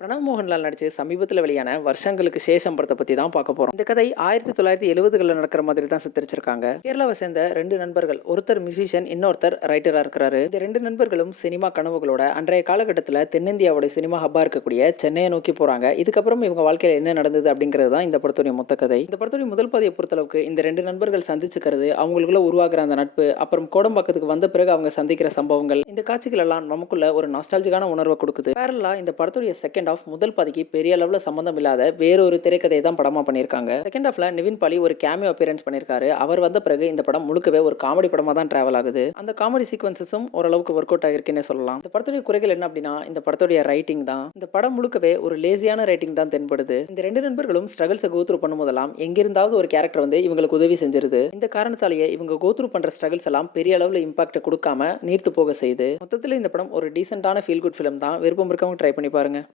பிரணவ் மோகன்லால் நடிச்சு சமீபத்தில் வெளியான வருஷங்களுக்கு சேஷம் படத்தை பற்றி தான் பார்க்க போகிறோம். இந்த கதை 1970களில் நடக்கிற மாதிரி தான் சித்தரிச்சிருக்காங்க. கேரளாவை சேர்ந்த ரெண்டு நண்பர்கள், ஒருத்தர் மியூசிஷியன், இன்னொருத்தர் ரைட்டராக இருக்கிறாரு. இந்த ரெண்டு நண்பர்களும் சினிமா கனவுகளோட அன்றைய காலகட்டத்தில் தென்னிந்தியாவோட சினிமா ஹப்பா இருக்கக்கூடிய சென்னையை நோக்கி போகிறாங்க. இதுக்கப்புறம் இவங்க வாழ்க்கையில் என்ன நடந்தது அப்படிங்கிறது தான் இந்த படத்துடைய மொத்த கதை. இந்த படத்துடைய முதல் பாதையை பொறுத்தளவுக்கு இந்த ரெண்டு நண்பர்கள் சந்திச்சுக்கிறது, அவங்களுக்குள்ள உருவாக்குற அந்த நட்பு, அப்புறம் கோடம்பாக்கத்துக்கு வந்த பிறகு அவங்க சந்திக்கிற சம்பவங்கள், இந்த காட்சிகள் எல்லாம் நமக்குள்ள ஒரு நாஸ்டாலஜிக்கான உணர்வை கொடுக்குது. பேரலா இந்த படத்துடைய செகண்ட் ஆஃப் முதல் பாதிக்கு பெரிய அளவில் சம்பந்தம் இல்லாத வேறொரு திரைக்கதையை தான் படமா பண்ணியிருக்காங்க. செகண்ட் ஆஃப்ல நிவின் பாலி ஒரு கேமியோ அப்பியரன்ஸ் பண்ணியிருக்காரு. அவர் வந்த பிறகு இந்த படம் முழுக்கவே ஒரு காமெடி படமா தான் டிராவல் ஆகுது. அந்த காமெடி சீக்வன்சஸும் ஓரளவுக்கு ஒர்க் அவுட் ஆகிருக்குன்னு சொல்லலாம். இந்த படத்துடைய குறைகள் என்ன அப்படின்னா, இந்த படத்துடைய ரைட்டிங் தான். இந்த படம் முழுக்கவே ஒரு லேசியான ரைட்டிங் தான் தென்படுது. இந்த ரெண்டு நண்பர்களும் ஸ்ட்ரகிள்ஸை கோத்ரூ பண்ணும்போதெல்லாம் எங்கிருந்தாவது ஒரு கேரக்டர் வந்து இவங்களுக்கு உதவி செஞ்சிருது. இந்த காரணத்தாலேயே இவங்க கோத்ரூ பண்ற ஸ்ட்ரகிள்ஸ் எல்லாம் பெரிய அளவில் இம்பாக்ட் கொடுக்காம நீர்த்து போக செய்யுது. மொத்தத்தில் இந்த படம் ஒரு டீசென்டான ஃபீல் குட் ஃபிலிம் தான். விருப்பம் இருக்கவங்க ட்ரை பண்ணி பாருங்க.